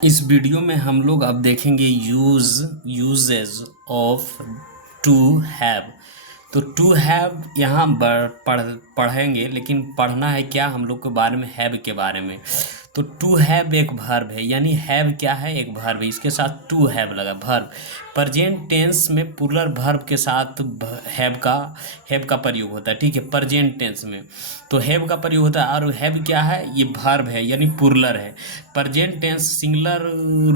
इस वीडियो में हम लोग अब देखेंगे यूजेज ऑफ टू हैव। तो टू हैव यहाँ पढ़ेंगे, लेकिन पढ़ना है क्या हम लोग के बारे में, हैव के बारे में। तो टू हैव एक वर्ब है, यानी हैव क्या है, एक वर्ब है। इसके साथ टू हैव लगा वर्ब। प्रेजेंट टेंस में प्लूरल वर्ब के साथ हैव का प्रयोग होता है, ठीक है, प्रेजेंट टेंस में। तो हैव का प्रयोग होता है, और हैव क्या है, ये वर्ब है यानी प्लूरल है। प्रेजेंट टेंस सिंगुलर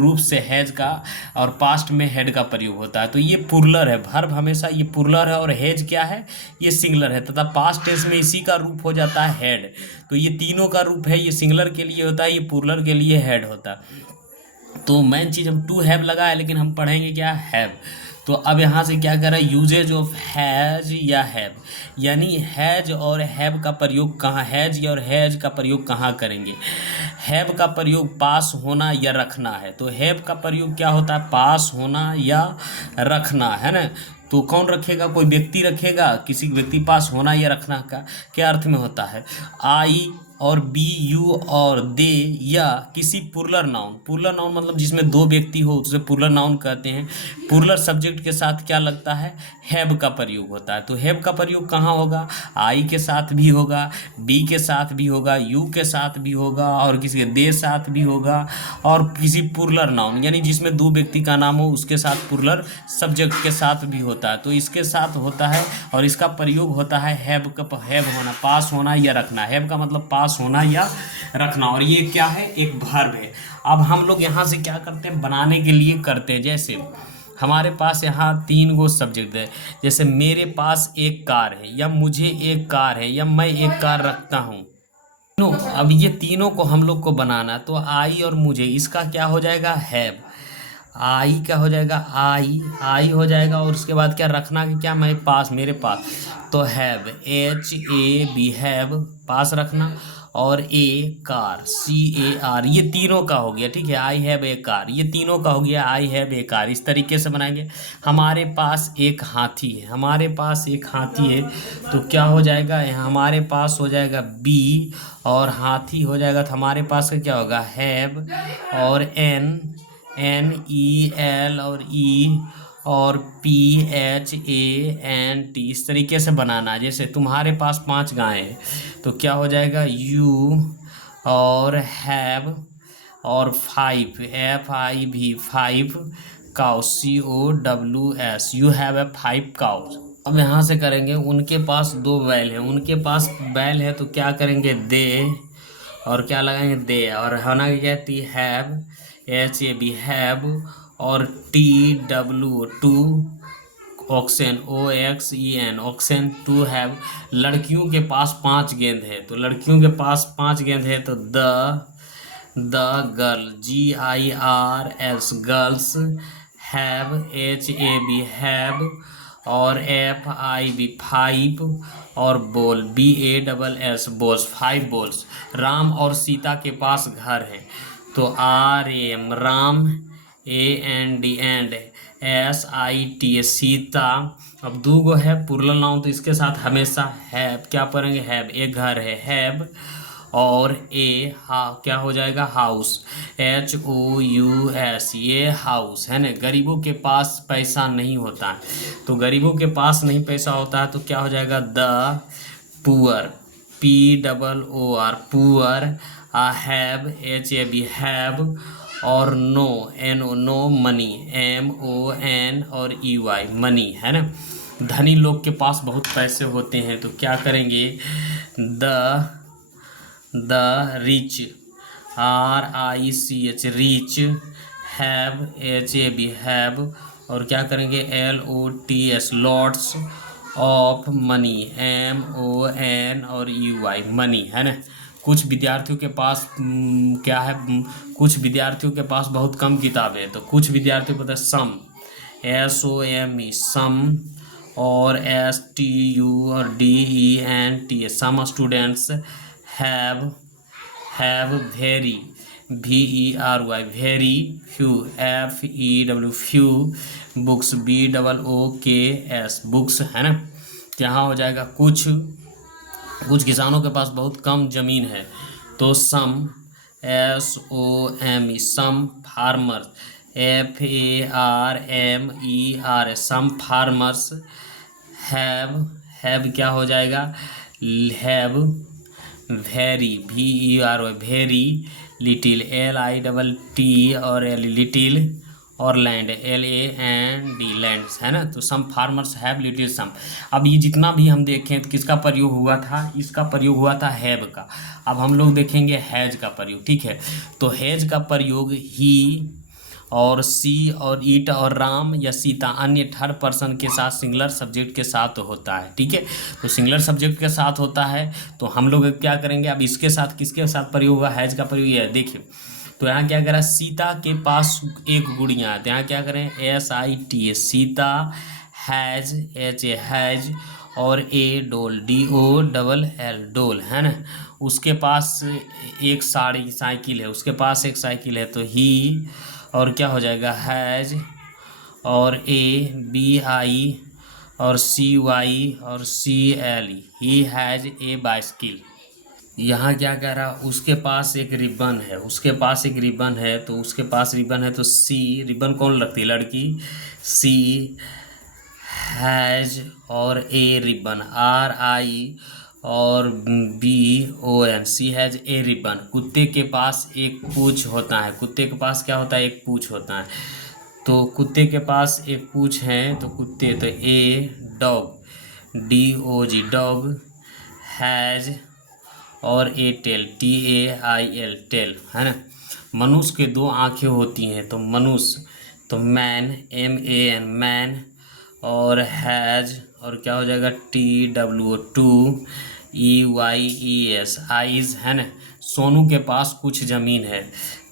रूप से हैज का और पास्ट में हेड का प्रयोग होता है। तो ये प्लूरल है, वर्ब हमेशा ये प्लूरल है, और हैज क्या है, ये सिंगुलर है, तथा पास्ट टेंस में इसी का रूप हो जाता है हेड। तो ये तीनों का रूप है, ये सिंगुलर के लिए होता है, ये प्लूरल के लिए हेड होता है। तो मेन चीज़ हम टू हैव लगा है, लेकिन हम पढ़ेंगे क्या, हैव। तो अब यहाँ से क्या कर रहा है, यूजेज ऑफ हैज या हैव, यानी हैज और हैव का प्रयोग कहाँ, हैज और हैज का प्रयोग कहाँ करेंगे। हैव का प्रयोग पास होना या रखना है। तो हैव का प्रयोग क्या होता है, पास होना या रखना, है ना। तो कौन रखेगा, कोई व्यक्ति रखेगा, किसी व्यक्ति पास होना या रखना का क्या अर्थ में होता है। आई और बी, यू और दे, या किसी प्लूरल नाउन मतलब जिसमें दो व्यक्ति हो उसे प्लूरल नाउन कहते हैं। प्लूरल सब्जेक्ट के साथ क्या लगता है, हैव का प्रयोग होता है। तो हैव का प्रयोग कहाँ होगा, आई के साथ भी होगा, बी के साथ भी होगा, यू के साथ भी होगा, और किसी के दे साथ भी होगा, और किसी प्लूरल नाउन यानी जिसमें दो व्यक्ति का नाम हो उसके साथ प्लूरल सब्जेक्ट के साथ भी होता है। तो इसके साथ होता है, और इसका प्रयोग होता है हैव होना, पास होना या रखना। हैव का मतलब पास होना या रखना, और ये क्या है, एक वर्ब है। अब हम लोग यहाँ से क्या करते हैं, बनाने के लिए करते हैं। जैसे हमारे पास यहाँ तीन गो सब्जेक्ट है, जैसे मेरे पास एक कार है, या मुझे एक कार है, या मैं एक कार रखता हूँ। नो, अब ये तीनों को हम लोग को बनाना, तो आई और मुझे, इसका क्या हो जाएगा, हैव। आई क्या हो जाएगा, आई हो जाएगा, और उसके बाद क्या रखना कि क्या, मैं पास, मेरे पास, तो have, H A B, have पास रखना, और ए कार, सी ए आर, ये तीनों का हो गया, ठीक है। आई हैव ए कार, ये तीनों का हो गया, आई हैव ए कार। इस तरीके से बनाएंगे। हमारे पास एक हाथी है, हमारे पास एक हाथी है, तो क्या हो जाएगा, हमारे पास हो जाएगा बी, और हाथी हो जाएगा, तो हमारे पास का क्या होगा, हैव, और एन ई एल और ई, और P H A N T, इस तरीके से बनाना। जैसे तुम्हारे पास 5 गायें हैं, तो क्या हो जाएगा, यू, और हैव, और 5, एफ आई भी, 5 cows, C O W S, you have a 5 cows. अब यहाँ से करेंगे, उनके पास 2 बैल हैं, उनके पास बैल है, तो क्या करेंगे, दे, और क्या लगाएंगे, दे, और होना क्या, to have, H A B, have, और T W two, oxen, O X E N, oxen, to have. लड़कियों के पास 5 गेंद है, तो लड़कियों के पास 5 गेंद है, तो the girl, G I R L S, girls, have, H A B, have, और एफ आई बी, 5, और ball, B A double S, balls, 5 balls. Ram और सीता के पास घर है, तो R M, Ram, A N D, and, S I T, Sita. अब 2 गो है प्लूरल नाउन, तो इसके साथ हमेशा हैव क्या पढ़ेंगे, हैव, एक घर है, हैव, और ए क्या हो जाएगा, house, H O U S, ये हाउस है ना। गरीबों के पास पैसा नहीं होता है, तो गरीबों के पास नहीं पैसा होता है, तो क्या हो जाएगा, the poor, P double O R, poor, have, H A B, have, और no, N O, no money, M O N और ई वाई, मनी, है ना। धनी लोग के पास बहुत पैसे होते हैं, तो क्या करेंगे, the rich, R I C H, rich, have, H A B, have, और क्या करेंगे, L O T S, lots of money, M O N और यू आई, मनी, है ना। कुछ विद्यार्थियों के पास क्या है, कुछ विद्यार्थियों के पास बहुत कम किताबें हैं, तो कुछ विद्यार्थियों को सम, S O M E, some, और एस टी यू और D E N T, some students have very, V E R Y, very few, F E W, few, books, B double O K S, books, है ना। यहाँ हो जाएगा कुछ किसानों के पास बहुत कम जमीन है, तो some SOME some farmers, FARMER some farmers have क्या हो जाएगा, have very VERY very little LITT और लिटिल और लैंड LAND लैंड्स है ना। तो some farmers have little some. अब ये जितना भी हम देखें तो किसका प्रयोग हुआ था, इसका प्रयोग हुआ था हैव का। अब हम लोग देखेंगे हैज का प्रयोग, ठीक है। तो हैज का प्रयोग ही और सी और ईट और राम या सीता अन्य थर्ड पर्सन के साथ सिंगुलर सब्जेक्ट के साथ होता है, ठीक है। तो सिंगुलर सब्जेक्ट के साथ होता है तो हम लोग क्या करेंगे, अब इसके साथ किसके साथ प्रयोग हुआ, हैज का प्रयोग है। देखिए तो यहाँ क्या करा, सीता के पास एक गुड़िया है, तो यहाँ क्या करें SITA सीता, हैज हैज और ए डोल DOLL डोल है ना। उसके पास एक साइकिल है, उसके पास एक साइकिल है, तो ही और क्या हो जाएगा हैज और ABI और CY और CLE he has a bicycle. यहाँ क्या कह रहा, उसके पास एक रिबन है, उसके पास एक रिबन है, तो उसके पास रिबन है तो सी, रिबन कौन लगती है, लड़की, सी हैज और ए रिबन RI और BON she has a ribbon. कुत्ते के पास एक पूंछ होता है, कुत्ते के पास क्या होता है, एक पूंछ होता है। तो कुत्ते के पास एक पूंछ है तो कुत्ते, तो a dog DOG dog has और ए टेल TAIL टेल है ना। मनुष्य के दो आंखें होती हैं तो मनुष्य, तो मैन MAN मैन और हैज और क्या हो जाएगा TWO आइज है ना। सोनू के पास कुछ ज़मीन है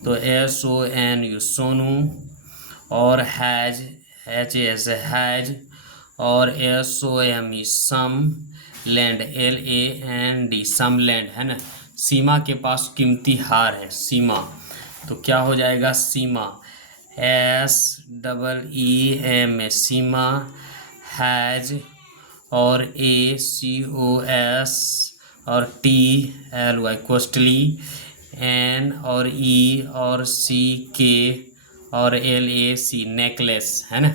तो SONU सोनू और हैज HAS हैज और SOME some land LAND some land है ना। सीमा के पास कीमती हार है, सीमा, तो क्या हो जाएगा सीमा SEEM सीमा हैज और ACOS और TLY कोस्टली, N और E और CK और LAC नेकलेस है ना।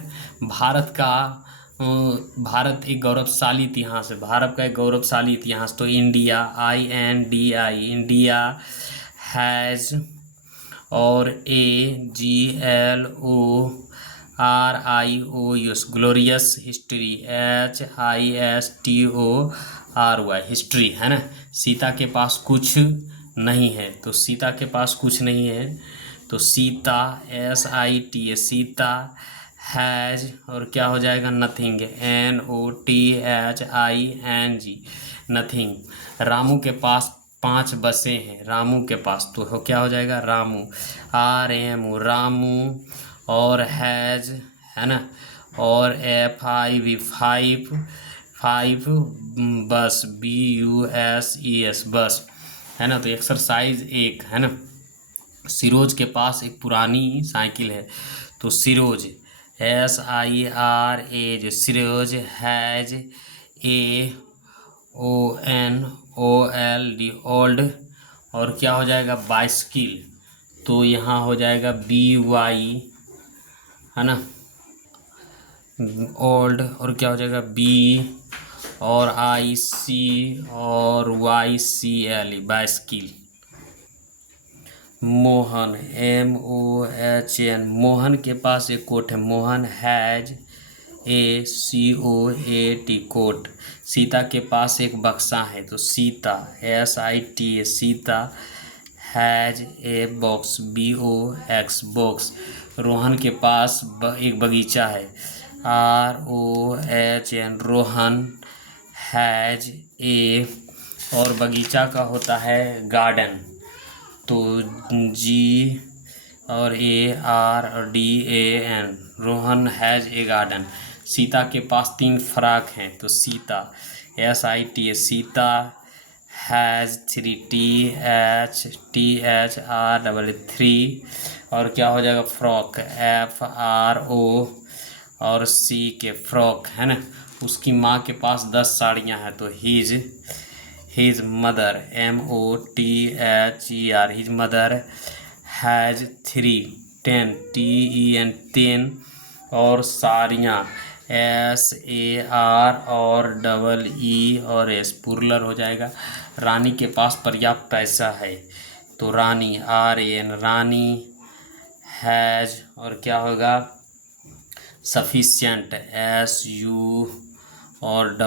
भारत एक गौरवशाली इतिहास है, भारत का एक गौरवशाली इतिहास, तो इंडिया INDI इंडिया हैज और AGLORIOUS glorious history HISTORY history है ना। सीता के पास कुछ नहीं है, तो सीता के पास कुछ नहीं है तो सीता SITA सीता हैज और क्या हो जाएगा नथिंग NOTHING नथिंग। रामू के पास 5 बसें हैं, रामू के पास, तो क्या हो जाएगा रामू RMU रामू और हैज है ना और फाइव बस BUSES बस है ना। तो एक्सरसाइज 1 है ना, सिरोज के पास एक पुरानी साइकिल है तो सिरोज SIRAJ सिरोज हैज AONOLD ओल्ड और क्या हो जाएगा बाइसिकल, तो यहाँ हो जाएगा BY है ना ओल्ड और क्या हो जाएगा B और IC और YCL bicycle. Mohan MOHN Mohan के पास एक कोट है, मोहन हैज ACOAT कोट। सीता के पास एक बक्सा है तो Sita SITA Sita has a box BOX box. Rohan के पास एक बगीचा है ROHN रोहन हैज ए और बगीचा का होता है गार्डन, तो G और AR और DAN Rohan has a garden. Sita के पास 3 फ्रॉक हैं तो Sita SITA Sita has 3 THREE और क्या हो जाएगा फ्रॉक FRO और C के फ्रॉक है ना। उसकी माँ के पास 10 साड़ियाँ हैं तो his mother, MOTHER, his mother has 3, 10, TEN, 10, और सारियाँ, SAR और EE और S, पुरलर हो जाएगा। रानी के पास पर्याप्त पैसा है, तो रानी, RAN, रानी, हैज, और क्या होगा, सफिशिएंट, SU और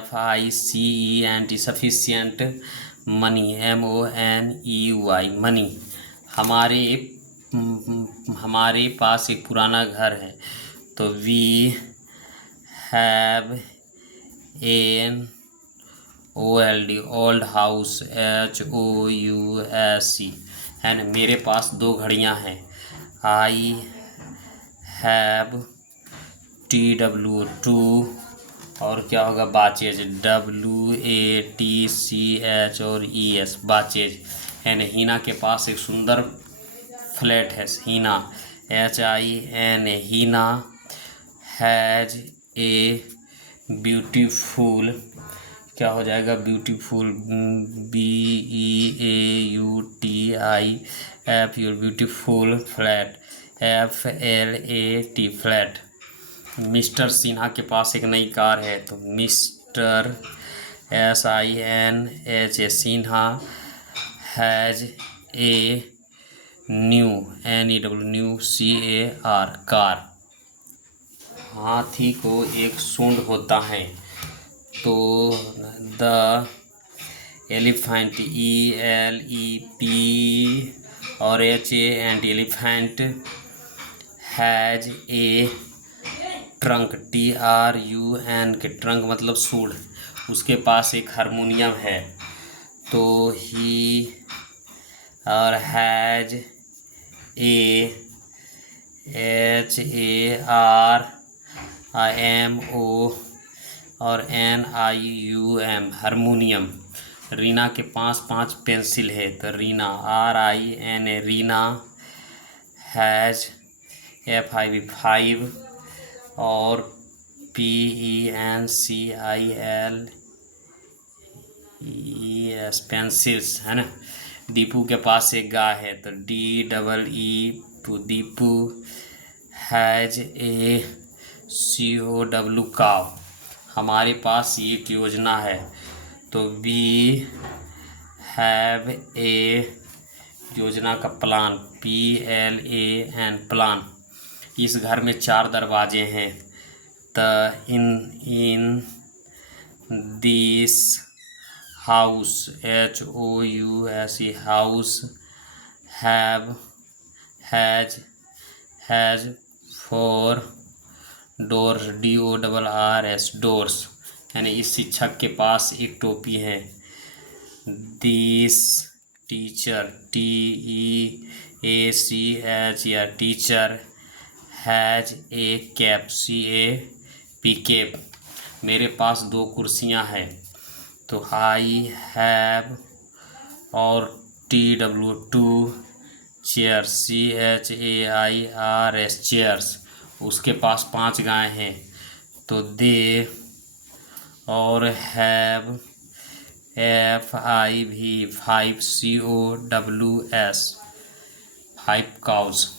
FFICENT, sufficient, money, MONEY, money. हमारे पास एक पुराना घर है, तो we have an OLD, old house, HOUSE, है ना। मेरे पास 2 घड़ियाँ हैं, आई हैव TW2, और क्या होगा, बाचेज, WATCH और ES, बाचेज, है ना। हीना के पास एक सुंदर फ्लैट है, Heena, HIN, Heena has a beautiful, क्या हो जाएगा, beautiful, BEAUTIFUL, beautiful flat, FLAT, flat. Mister Sinha के पास एक नई कार है, तो mister, SINHA, Sinha has a new, NEW CAR, car. हाथी को एक सूंड होता है, तो द एलिफेंट, ELEP और HANT, elephant has a trunk, TRUN, K trunk मतलब सूंड, उसके पास एक हारमोनियम है, तो ही और हैज ए HARMO और NIUM, हारमोनियम। रीना के पास 5 पेंसिल है, तो Reena, RIN, Reena has FIV, 5 और PENCILES, पेंसिल्स, है ना। दीपू के पास एक गाय है, तो DEE, Deepu has a COW, काव। हमारे पास एक योजना है, तो वी हैव ए, योजना का प्लान, PLAN, प्लान। इस घर में 4 दरवाजे हैं, the in this house, HOUSE, house has 4 doors, DORRS, doors, यानी इस शिक्षक के पास एक टोपी है। दिस टीचर, TEACH, या teacher has A cap, CAP, cap. मेरे पास 2 कुर्सियां हैं, तो आई हैव और TW2 चेयर, CHAIRS, चेयर्स। उसके पास 5 गाय हैं, तो दे और हैव FIV, 5 COWS, 5 काउस।